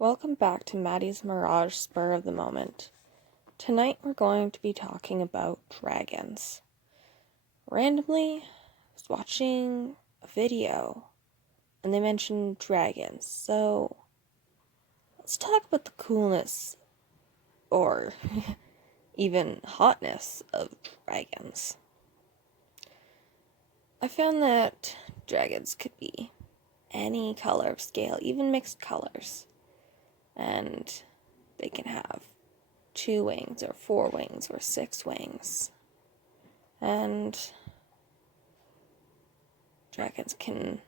Welcome back to Maddie's Mirage Spur of the Moment. Tonight we're going to be talking about dragons. Randomly, I was watching a video and they mentioned dragons, so let's talk about the coolness or even hotness of dragons. I found that dragons could be any color of scale, even mixed colors. And they can have 2 wings or 4 wings or 6 wings. And dragons can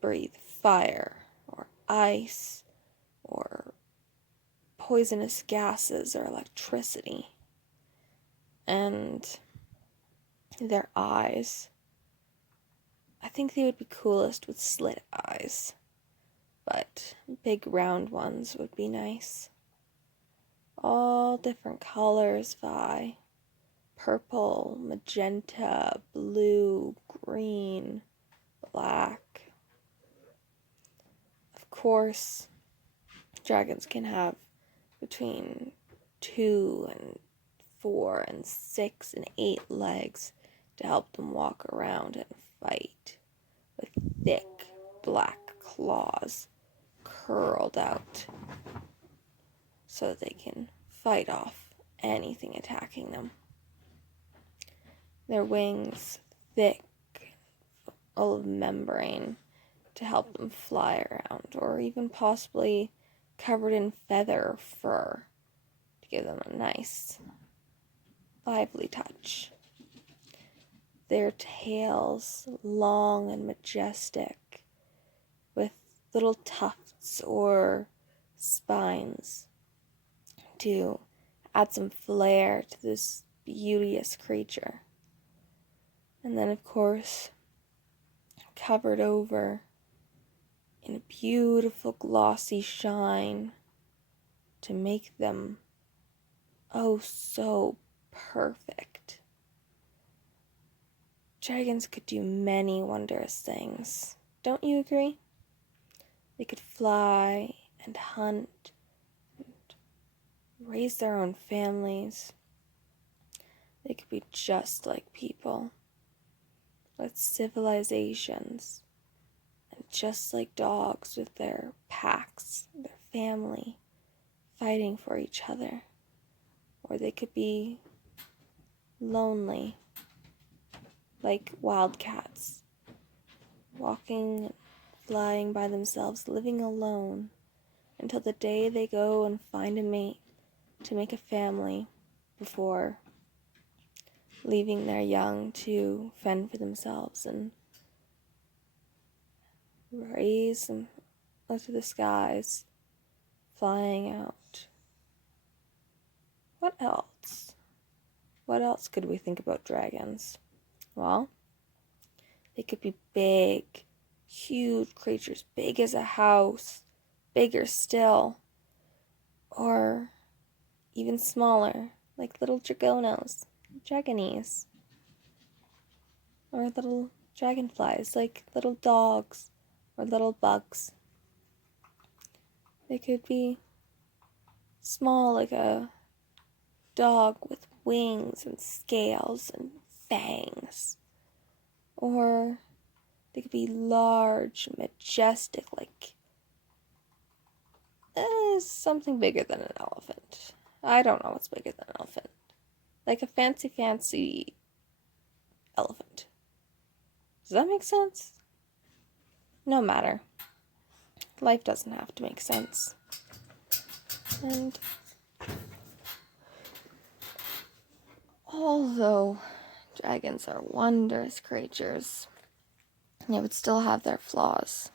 breathe fire or ice or poisonous gases or electricity. And their eyes, I think they would be coolest with slit eyes. But big round ones would be nice. All different colors vie. Purple, magenta, blue, green, black. Of course, dragons can have between 2 and 4 and 6 and 8 legs to help them walk around and fight with thick black claws curled out so they can fight off anything attacking them. Their wings thick, full of membrane to help them fly around, or even possibly covered in feather or fur to give them a nice, lively touch. Their tails long and majestic, with little tufts or spines to add some flair to this beauteous creature. And then, of course, covered over in a beautiful glossy shine to make them oh so perfect. Dragons could do many wondrous things. Don't you agree? They could fly and hunt and raise their own families. They could be just like people, with civilizations, and just like dogs with their packs, their family, fighting for each other. Or they could be lonely, like wildcats, walking, flying by themselves, living alone, until the day they go and find a mate to make a family before leaving their young to fend for themselves and raise them up to the skies, flying out. What else? What else could we think about dragons? Well, they could be big, huge creatures, big as a house, bigger still, or even smaller, like little dragonos, dragonies, or little dragonflies, like little dogs or little bugs. They could be small, like a dog with wings and scales and fangs, or they could be large, majestic, like something bigger than an elephant. I don't know what's bigger than an elephant. Like a fancy elephant. Does that make sense? No matter. Life doesn't have to make sense. And although dragons are wondrous creatures, they would still have their flaws.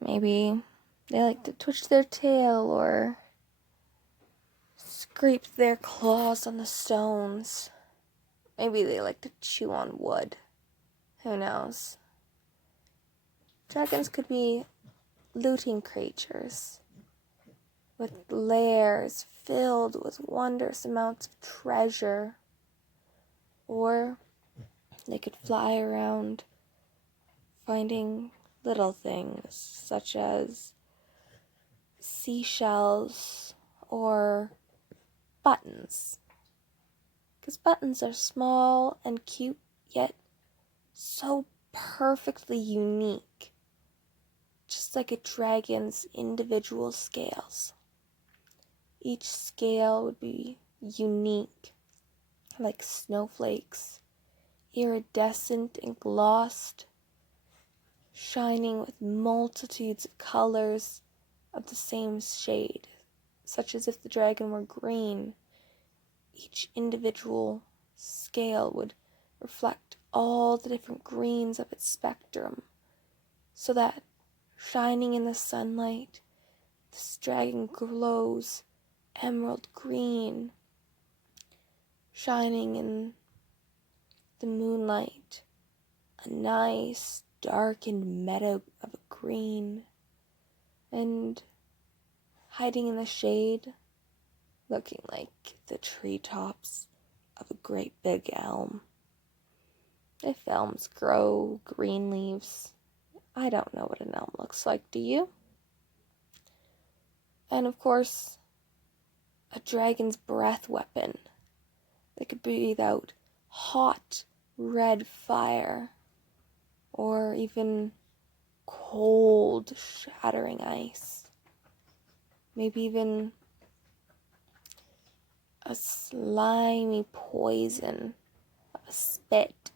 Maybe they like to twitch their tail or scrape their claws on the stones. Maybe they like to chew on wood. Who knows? Dragons could be looting creatures with lairs filled with wondrous amounts of treasure. Or they could fly around finding little things such as seashells or buttons. Because buttons are small and cute, yet so perfectly unique, just like a dragon's individual scales. Each scale would be unique, like snowflakes, iridescent and glossed, shining with multitudes of colors of the same shade, such as if the dragon were green. Each individual scale would reflect all the different greens of its spectrum, so that, shining in the sunlight, this dragon glows emerald green. Shining in the moonlight, a nice darkened meadow of a green. And hiding in the shade, looking like the treetops of a great big elm. If elms grow green leaves, I don't know what an elm looks like, do you? And of course, a dragon's breath weapon that could breathe out hot red fire, or even cold shattering ice. Maybe even a slimy poison of a spit.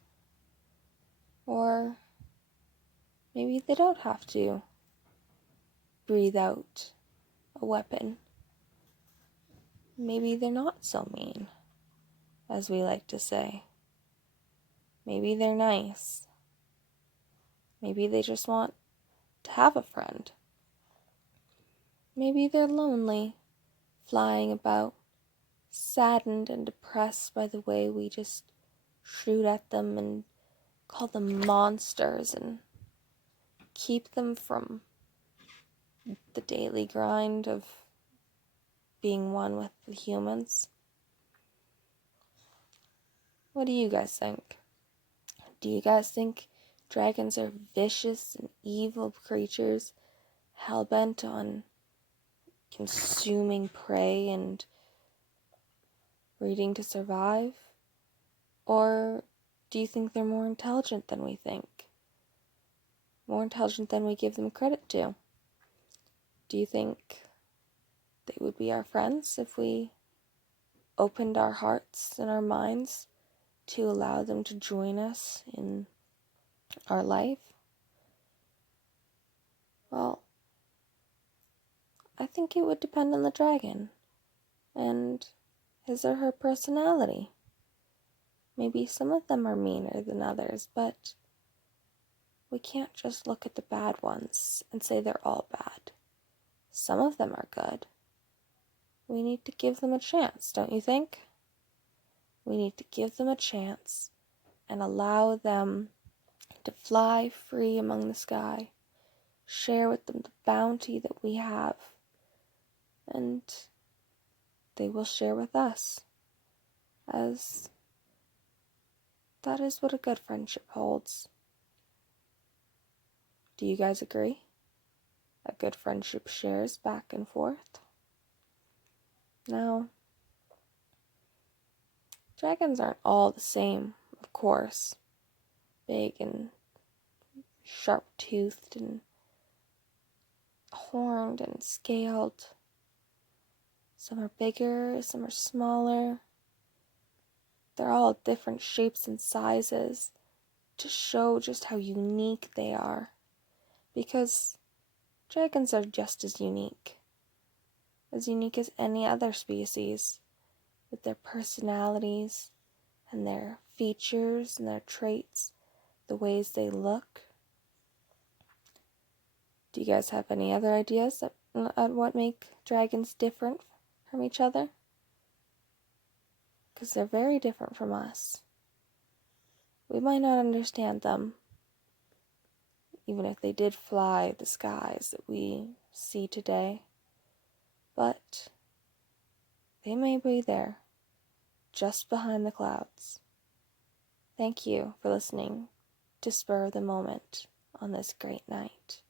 Or maybe they don't have to breathe out a weapon. Maybe they're not so mean, as we like to say. Maybe they're nice. Maybe they just want to have a friend. Maybe they're lonely, flying about, saddened and depressed by the way we just shoot at them and call them monsters and keep them from the daily grind of being one with the humans. What do you guys think? Do you guys think dragons are vicious and evil creatures hell-bent on consuming prey and breeding to survive? Or do you think they're more intelligent than we think? More intelligent than we give them credit to? Do you think they would be our friends if we opened our hearts and our minds to allow them to join us in our life? Well, I think it would depend on the dragon and his or her personality. Maybe some of them are meaner than others, but we can't just look at the bad ones and say they're all bad. Some of them are good. We need to give them a chance, don't you think? We need to give them a chance and allow them to fly free among the sky, share with them the bounty that we have, and they will share with us, as that is what a good friendship holds. Do you guys agree? A good friendship shares back and forth. Now, dragons aren't all the same, of course. Big and sharp-toothed and horned and scaled. Some are bigger, some are smaller. They're all different shapes and sizes to show just how unique they are. Because dragons are just as unique as any other species, with their personalities and their features and their traits, the ways they look. Do you guys have any other ideas on what make dragons different from each other? Because they're very different from us. We might not understand them, even if they did fly the skies that we see today. But they may be there, just behind the clouds. Thank you for listening to Spur of the Moment on this great night.